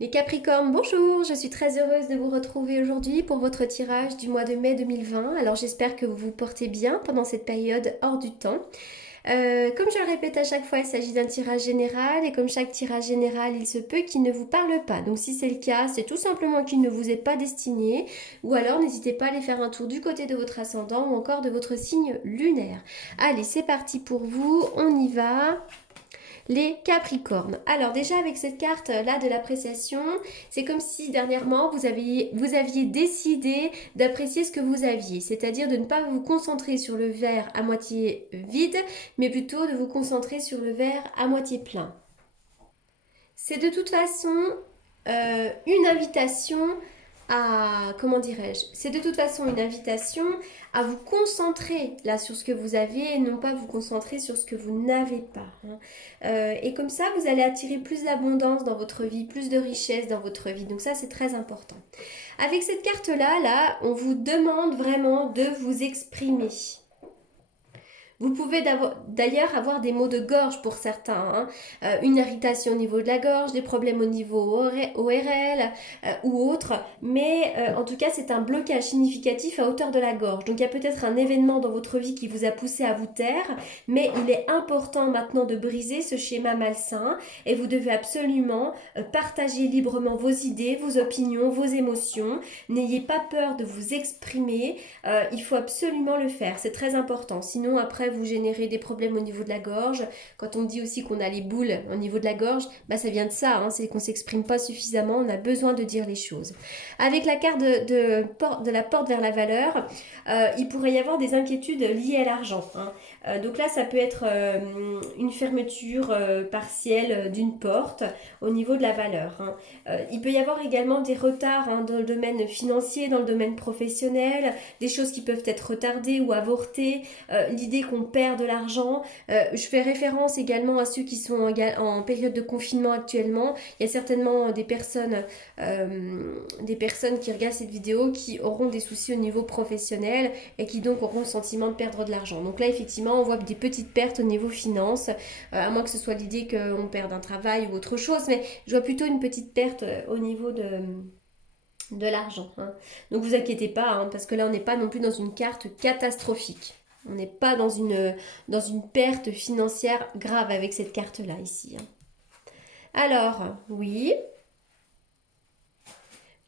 Les Capricornes, bonjour, je suis très heureuse de vous retrouver aujourd'hui pour votre tirage du mois de mai 2020. Alors j'espère que vous vous portez bien pendant cette période hors du temps. Comme je le répète à chaque fois, il s'agit d'un tirage général et comme chaque tirage général, il se peut qu'il ne vous parle pas. Donc si c'est le cas, c'est tout simplement qu'il ne vous est pas destiné ou alors n'hésitez pas à aller faire un tour du côté de votre ascendant ou encore de votre signe lunaire. Allez, c'est parti pour vous, on y va. Les Capricornes. Alors déjà avec cette carte là de l'appréciation, c'est comme si dernièrement vous aviez décidé d'apprécier ce que vous aviez, c'est-à-dire de ne pas vous concentrer sur le verre à moitié vide, mais plutôt de vous concentrer sur le verre à moitié plein. C'est de toute façon une invitation à, comment dirais-je, c'est de toute façon une invitation à vous concentrer là sur ce que vous avez et non pas vous concentrer sur ce que vous n'avez pas, hein. Et comme ça, vous allez attirer plus d'abondance dans votre vie, plus de richesse dans votre vie. Donc ça, c'est très important. Avec cette carte-là, là, on vous demande vraiment de vous exprimer. Vous pouvez d'ailleurs avoir des maux de gorge pour certains, hein. Une irritation au niveau de la gorge, des problèmes au niveau ORL ou autre, mais en tout cas c'est un blocage significatif à hauteur de la gorge. Donc il y a peut-être un événement dans votre vie qui vous a poussé à vous taire, mais il est important maintenant de briser ce schéma malsain et vous devez absolument partager librement vos idées, vos opinions, vos émotions. N'ayez pas peur de vous exprimer, il faut absolument le faire, c'est très important. Sinon, après, vous générez des problèmes au niveau de la gorge. Quand on dit aussi qu'on a les boules au niveau de la gorge, bah, ça vient de ça, hein, c'est qu'on ne s'exprime pas suffisamment, on a besoin de dire les choses. Avec la carte de la porte vers la valeur, il pourrait y avoir des inquiétudes liées à l'argent, hein. Donc là, ça peut être une fermeture partielle d'une porte au niveau de la valeur, hein. Il peut y avoir également des retards, hein, dans le domaine financier, dans le domaine professionnel, des choses qui peuvent être retardées ou avortées, l'idée qu'on perd de l'argent. Je fais référence également à ceux qui sont en période de confinement actuellement. Il y a certainement des personnes qui regardent cette vidéo qui auront des soucis au niveau professionnel et qui donc auront le sentiment de perdre de l'argent. Donc là, effectivement, on voit des petites pertes au niveau finance, à moins que ce soit l'idée qu'on perde un travail ou autre chose, mais je vois plutôt une petite perte au niveau de l'argent, hein. Donc vous inquiétez pas, hein, parce que là on n'est pas non plus dans une carte catastrophique. On n'est pas dans une perte financière grave avec cette carte-là ici, hein. Alors, oui,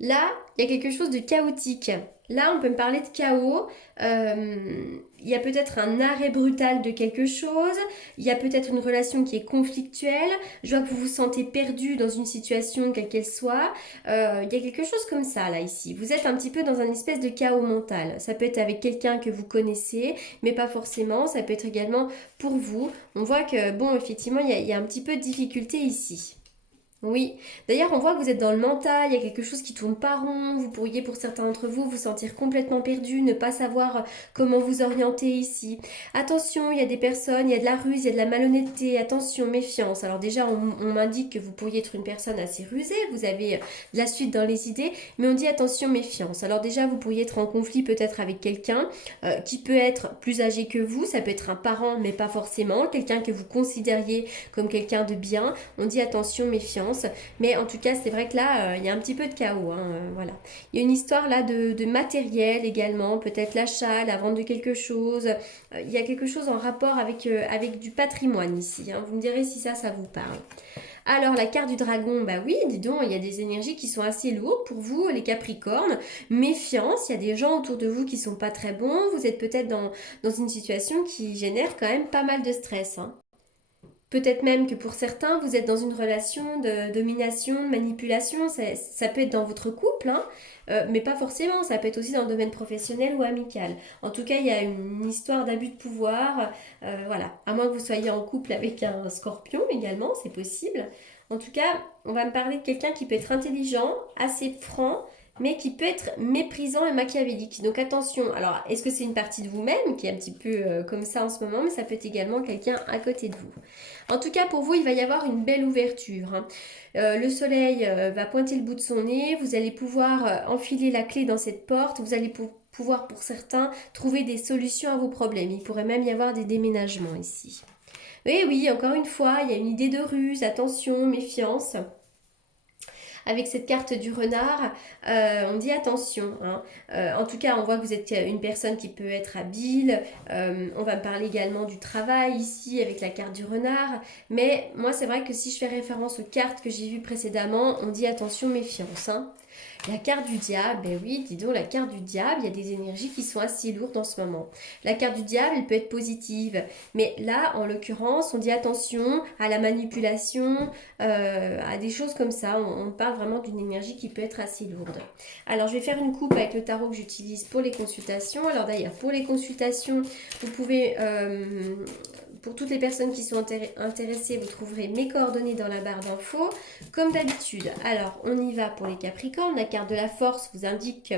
là, il y a quelque chose de chaotique. Là, on peut me parler de chaos. Il y a peut-être un arrêt brutal de quelque chose. Il y a peut-être une relation qui est conflictuelle. Je vois que vous vous sentez perdu dans une situation, quelle qu'elle soit. Il y a quelque chose comme ça, là, ici. Vous êtes un petit peu dans un espèce de chaos mental. Ça peut être avec quelqu'un que vous connaissez, mais pas forcément. Ça peut être également pour vous. On voit que, bon, effectivement, il y a un petit peu de difficulté ici. Oui, d'ailleurs on voit que vous êtes dans le mental, il y a quelque chose qui tourne pas rond, vous pourriez pour certains d'entre vous vous sentir complètement perdu, ne pas savoir comment vous orienter ici. Attention, il y a des personnes, il y a de la ruse, il y a de la malhonnêteté, attention, méfiance. Alors déjà on m'indique que vous pourriez être une personne assez rusée, vous avez de la suite dans les idées, mais on dit attention, méfiance. Alors déjà vous pourriez être en conflit peut-être avec quelqu'un qui peut être plus âgé que vous, ça peut être un parent mais pas forcément, quelqu'un que vous considériez comme quelqu'un de bien, on dit attention, méfiance. Mais en tout cas, c'est vrai que là, il y a un petit peu de chaos, hein, voilà. Il y a une histoire là de matériel également, peut-être l'achat, la vente de quelque chose. Il y a quelque chose en rapport avec du patrimoine ici, hein. Vous me direz si ça vous parle. Alors, la carte du dragon, bah oui, dis donc, il y a des énergies qui sont assez lourdes pour vous, les Capricornes. Méfiance, il y a des gens autour de vous qui sont pas très bons. Vous êtes peut-être dans une situation qui génère quand même pas mal de stress, hein. Peut-être même que pour certains, vous êtes dans une relation de domination, de manipulation. Ça peut être dans votre couple, hein, mais pas forcément. Ça peut être aussi dans le domaine professionnel ou amical. En tout cas, il y a une histoire d'abus de pouvoir. Voilà. À moins que vous soyez en couple avec un scorpion également, c'est possible. En tout cas, on va me parler de quelqu'un qui peut être intelligent, assez franc, mais qui peut être méprisant et machiavélique. Donc attention, alors est-ce que c'est une partie de vous-même qui est un petit peu comme ça en ce moment, mais ça peut être également quelqu'un à côté de vous. En tout cas, pour vous, il va y avoir une belle ouverture, hein. Le soleil va pointer le bout de son nez, vous allez pouvoir enfiler la clé dans cette porte, vous allez pouvoir pour certains trouver des solutions à vos problèmes. Il pourrait même y avoir des déménagements ici. Et oui, encore une fois, il y a une idée de ruse, attention, méfiance. avec cette carte du renard, on dit attention, hein. En tout cas, on voit que vous êtes une personne qui peut être habile. On va parler également du travail ici avec la carte du renard. Mais moi, c'est vrai que si je fais référence aux cartes que j'ai vues précédemment, on dit attention, méfiance, hein. La carte du diable, ben oui, dis donc, la carte du diable, il y a des énergies qui sont assez lourdes en ce moment. La carte du diable, elle peut être positive, mais là, en l'occurrence, on dit attention à la manipulation, à des choses comme ça. On parle vraiment d'une énergie qui peut être assez lourde. Alors, je vais faire une coupe avec le tarot que j'utilise pour les consultations. Alors d'ailleurs, pour les consultations, vous pouvez... pour toutes les personnes qui sont intéressées, vous trouverez mes coordonnées dans la barre d'infos, comme d'habitude. Alors, on y va pour les Capricornes. La carte de la force vous indique que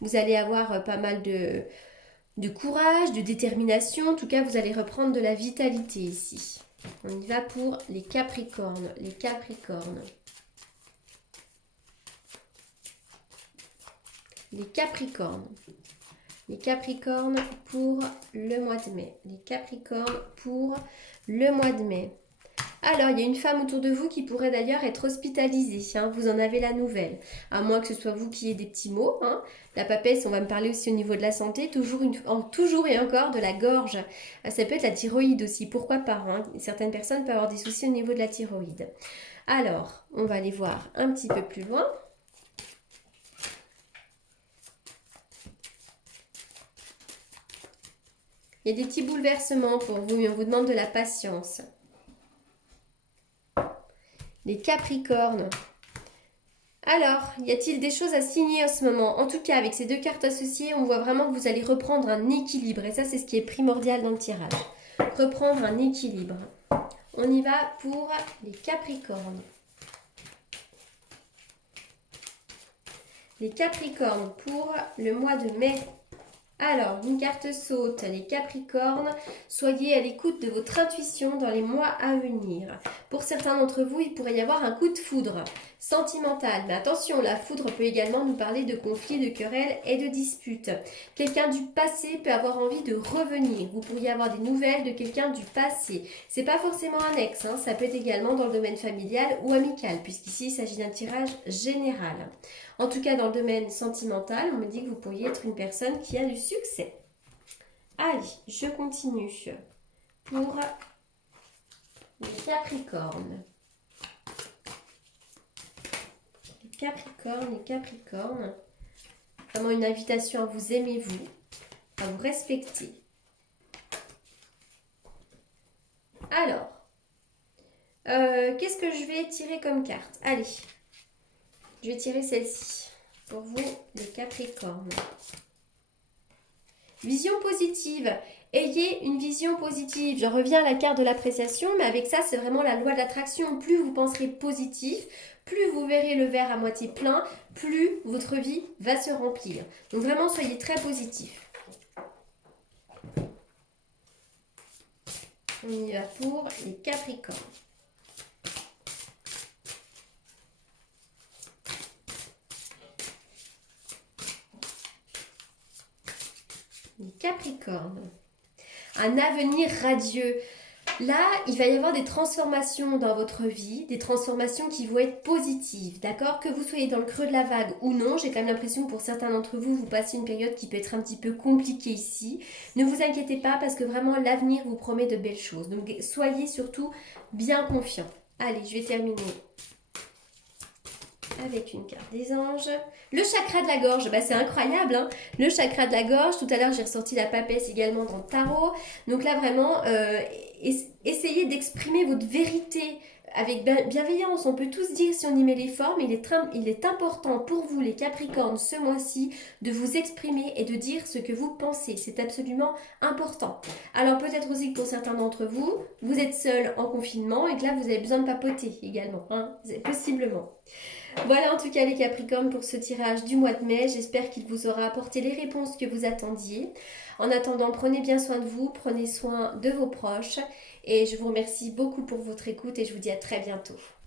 vous allez avoir pas mal de courage, de détermination. En tout cas, vous allez reprendre de la vitalité ici. On y va pour les Capricornes. Les Capricornes. Les Capricornes. Les Capricornes pour le mois de mai. Les Capricornes pour le mois de mai. Alors, il y a une femme autour de vous qui pourrait d'ailleurs être hospitalisée, hein, vous en avez la nouvelle. À moins que ce soit vous qui ayez des petits mots, hein. La papesse, on va me parler aussi au niveau de la santé, toujours et encore de la gorge. Ça peut être la thyroïde aussi, pourquoi pas, hein. Certaines personnes peuvent avoir des soucis au niveau de la thyroïde. Alors, on va aller voir un petit peu plus loin. Il y a des petits bouleversements pour vous, mais on vous demande de la patience. Les Capricornes. Alors, y a-t-il des choses à signer en ce moment? En tout cas, avec ces deux cartes associées, on voit vraiment que vous allez reprendre un équilibre. Et ça, c'est ce qui est primordial dans le tirage. Reprendre un équilibre. On y va pour les Capricornes. Les Capricornes pour le mois de mai. Alors, une carte saute, les Capricornes, soyez à l'écoute de votre intuition dans les mois à venir. Pour certains d'entre vous, il pourrait y avoir un coup de foudre sentimental. Mais attention, la foudre peut également nous parler de conflits, de querelles et de disputes. Quelqu'un du passé peut avoir envie de revenir. Vous pourriez avoir des nouvelles de quelqu'un du passé. C'est pas forcément un ex, hein, ça peut être également dans le domaine familial ou amical, puisqu'ici il s'agit d'un tirage général. En tout cas, dans le domaine sentimental, on me dit que vous pourriez être une personne qui a du succès. Allez, je continue pour les Capricornes. Les Capricornes, les Capricornes. Vraiment une invitation à vous aimer vous, à vous respecter. Alors, qu'est-ce que je vais tirer comme carte? Allez, je vais tirer celle-ci pour vous, les Capricornes. Vision positive. Ayez une vision positive. Je reviens à la carte de l'appréciation, mais avec ça, c'est vraiment la loi de l'attraction. Plus vous penserez positif, plus vous verrez le verre à moitié plein, plus votre vie va se remplir. Donc vraiment, soyez très positif. On y va pour les Capricornes. Capricorne, un avenir radieux. Là, il va y avoir des transformations dans votre vie, des transformations qui vont être positives, d'accord? Que vous soyez dans le creux de la vague ou non, j'ai quand même l'impression que pour certains d'entre vous, vous passez une période qui peut être un petit peu compliquée ici. Ne vous inquiétez pas parce que vraiment l'avenir vous promet de belles choses. Donc soyez surtout bien confiants. Allez, je vais terminer avec une carte des anges. Le chakra de la gorge, bah c'est incroyable, hein. Le chakra de la gorge, tout à l'heure j'ai ressorti la papesse également dans le tarot. Donc là vraiment, essayez d'exprimer votre vérité avec bienveillance. On peut tous dire si on y met les formes, il est important pour vous les Capricornes ce mois-ci de vous exprimer et de dire ce que vous pensez. C'est absolument important. Alors peut-être aussi que pour certains d'entre vous, vous êtes seul en confinement et que là vous avez besoin de papoter également, hein, possiblement. Voilà en tout cas les Capricornes pour ce tirage du mois de mai. J'espère qu'il vous aura apporté les réponses que vous attendiez. En attendant, prenez bien soin de vous, prenez soin de vos proches et je vous remercie beaucoup pour votre écoute et je vous dis à très bientôt.